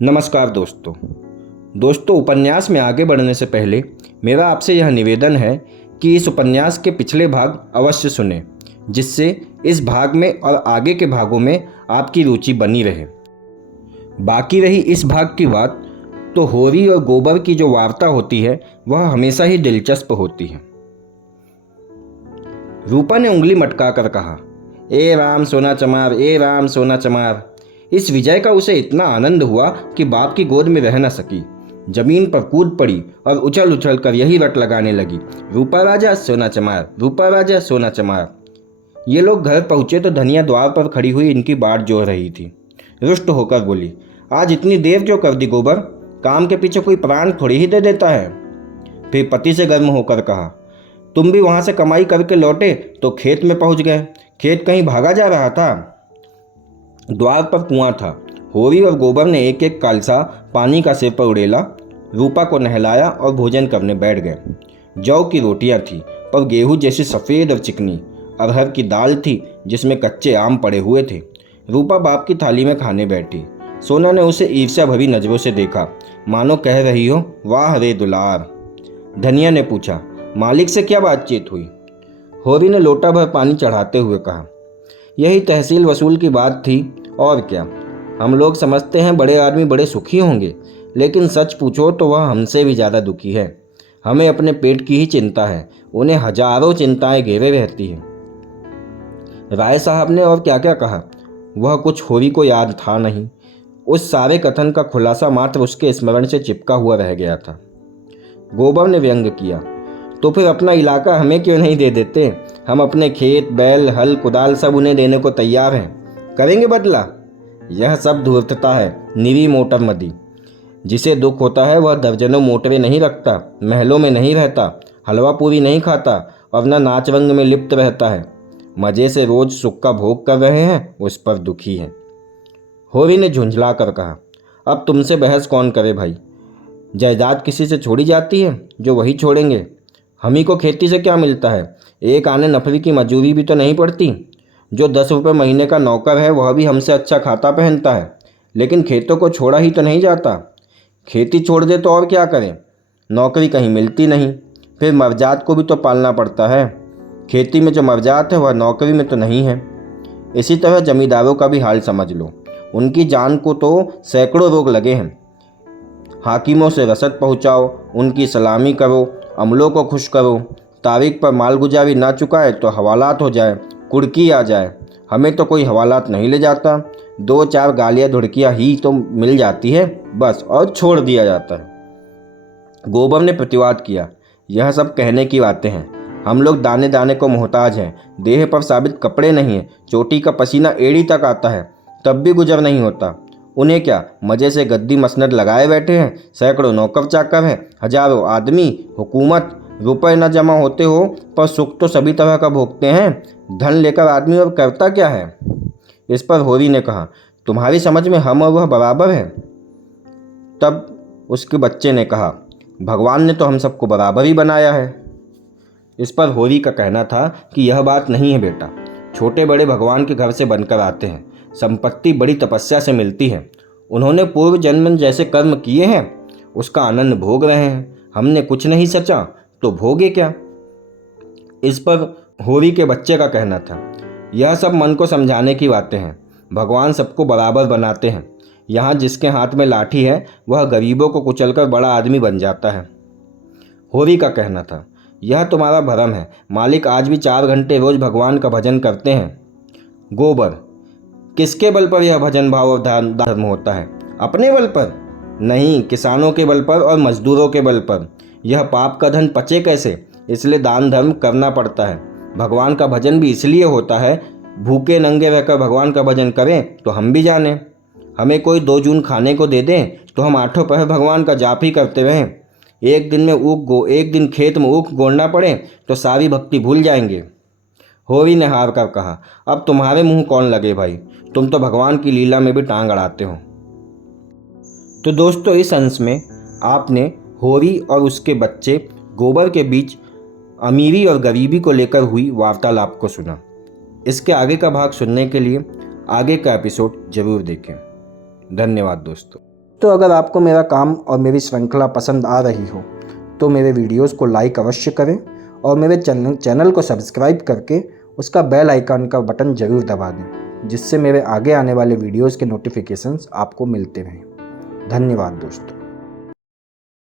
नमस्कार दोस्तों उपन्यास में आगे बढ़ने से पहले मेरा आपसे यह निवेदन है कि इस उपन्यास के पिछले भाग अवश्य सुनें, जिससे इस भाग में और आगे के भागों में आपकी रुचि बनी रहे। बाकी रही इस भाग की बात, तो होरी और गोबर की जो वार्ता होती है वह हमेशा ही दिलचस्प होती है। रूपा ने उंगली मटका कर कहा, ए राम सोना चमार, ए राम सोना चमार। इस विजय का उसे इतना आनंद हुआ कि बाप की गोद में रह न सकी। जमीन पर कूद पड़ी और उछल उछल कर यही रट लगाने लगी, रूपा राजा सोना चमार, रूपा राजा सोना चमार। ये लोग घर पहुंचे तो धनिया द्वार पर खड़ी हुई इनकी बाट जोह रही थी। रुष्ट होकर बोली, आज इतनी देर क्यों कर दी गोबर? काम के पीछे कोई प्राण थोड़ी ही दे देता है। फिर पति से गर्म होकर कहा, तुम भी वहां से कमाई करके लौटे तो खेत में पहुंच गए। खेत कहीं भागा जा रहा था? द्वार पर कुआं था। होरी और गोबर ने एक एक कालसा पानी का सिर पर उड़ेला, रूपा को नहलाया और भोजन करने बैठ गए। जौ की रोटियां थी, पर गेहूं जैसी सफ़ेद और चिकनी। अरहर की दाल थी जिसमें कच्चे आम पड़े हुए थे। रूपा बाप की थाली में खाने बैठी। सोना ने उसे ईर्ष्या भरी नजरों से देखा, मानो कह रही हो, वाह रे दुलार। धनिया ने पूछा, मालिक से क्या बातचीत हुई? होरी ने लोटा भर पानी चढ़ाते हुए कहा, यही तहसील वसूल की बात थी, और क्या। हम लोग समझते हैं बड़े आदमी बड़े सुखी होंगे, लेकिन सच पूछो तो वह हमसे भी ज़्यादा दुखी है। हमें अपने पेट की ही चिंता है, उन्हें हजारों चिंताएं घेरे रहती हैं। राय साहब ने और क्या क्या कहा, वह कुछ होरी को याद था नहीं। उस सारे कथन का खुलासा मात्र उसके स्मरण से चिपका हुआ रह गया था। गोबर ने व्यंग किया, तो फिर अपना इलाका हमें क्यों नहीं दे देते? हम अपने खेत, बैल, हल, कुदाल सब उन्हें देने को तैयार हैं। करेंगे बदला? यह सब धूर्तता है, निरी मोटर मदी। जिसे दुख होता है वह दर्जनों मोटरें नहीं रखता, महलों में नहीं रहता, हलवा पूरी नहीं खाता और न नाच रंग में लिप्त रहता है। मजे से रोज सुख का भोग कर रहे हैं, उस पर दुखी है। होरी ने झुंझला कर कहा, अब तुमसे बहस कौन करे भाई? जायदाद किसी से छोड़ी जाती है जो वही छोड़ेंगे। हम ही को खेती से क्या मिलता है? एक आने नफरी की मजूरी भी तो नहीं पड़ती। जो 10 रुपये महीने का नौकर है वह भी हमसे अच्छा खाता पहनता है, लेकिन खेतों को छोड़ा ही तो नहीं जाता। खेती छोड़ दे तो और क्या करें? नौकरी कहीं मिलती नहीं, फिर मर्जात को भी तो पालना पड़ता है। खेती में जो मर्जात है वह नौकरी में तो नहीं है। इसी तरह जमींदारों का भी हाल समझ लो, उनकी जान को तो सैकड़ों रोग लगे हैं। हाकिमों से रसद पहुँचाओ, उनकी सलामी करो, अमलों को खुश करो, तारीख पर मालगुजारी ना चुकाए तो हवालात हो जाए, कुड़की आ जाए। हमें तो कोई हवालात नहीं ले जाता, 2-4 गालियाँ धुड़कियाँ ही तो मिल जाती है बस, और छोड़ दिया जाता है। गोबर ने प्रतिवाद किया, यह सब कहने की बातें हैं। हम लोग दाने दाने को मोहताज हैं, देह पर साबित कपड़े नहीं हैं, चोटी का पसीना एड़ी तक आता है, तब भी गुजर नहीं होता। उन्हें क्या, मज़े से गद्दी मसनद लगाए बैठे हैं, सैकड़ों नौकर चाकर हैं, हजारों आदमी, हुकूमत। रुपए न जमा होते हो पर सुख तो सभी तरह का भोगते हैं। धन लेकर आदमी और करता क्या है? इस पर होरी ने कहा, तुम्हारी समझ में हम और वह बराबर है? तब उसके बच्चे ने कहा, भगवान ने तो हम सबको बराबर ही बनाया है। इस पर होरी का कहना था कि यह बात नहीं है बेटा, छोटे बड़े भगवान के घर से बनकर आते हैं, संपत्ति बड़ी तपस्या से मिलती है। उन्होंने पूर्व जन्म जैसे कर्म किए हैं, उसका आनंद भोग रहे हैं। हमने कुछ नहीं सचा तो भोगे क्या? इस पर होरी के बच्चे का कहना था, यह सब मन को समझाने की बातें हैं। भगवान सबको बराबर बनाते हैं। यहाँ जिसके हाथ में लाठी है वह गरीबों को कुचलकर बड़ा आदमी बन जाता है। होरी का कहना था, यह तुम्हारा भरम है, मालिक आज भी 4 घंटे रोज भगवान का भजन करते हैं। गोबर, किसके बल पर यह भजन भाव और धर्म होता है? अपने बल पर नहीं, किसानों के बल पर और मजदूरों के बल पर। यह पाप का धन पचे कैसे? इसलिए दान धर्म करना पड़ता है। भगवान का भजन भी इसलिए होता है, भूखे नंगे रहकर भगवान का भजन करें तो हम भी जाने। हमें कोई 2 जून खाने को दे दें तो हम 8 पहर भगवान का जाप ही करते रहें। एक दिन खेत में ऊख गोड़ना पड़े तो सारी भक्ति भूल जाएंगे। होरी ने हार कर कहा, अब तुम्हारे मुंह कौन लगे भाई, तुम तो भगवान की लीला में भी टांग अड़ाते हो। तो दोस्तों, इस अंश में आपने होरी और उसके बच्चे गोबर के बीच अमीरी और गरीबी को लेकर हुई वार्तालाप को सुना। इसके आगे का भाग सुनने के लिए आगे का एपिसोड जरूर देखें। धन्यवाद दोस्तों। तो अगर आपको मेरा काम और मेरी श्रृंखला पसंद आ रही हो तो मेरे वीडियोस को लाइक अवश्य करें और मेरे चैनल को सब्सक्राइब करके उसका बेल आइकन का बटन ज़रूर दबा दें, जिससे मेरे आगे आने वाले वीडियोस के नोटिफिकेशंस आपको मिलते रहें। धन्यवाद दोस्तों।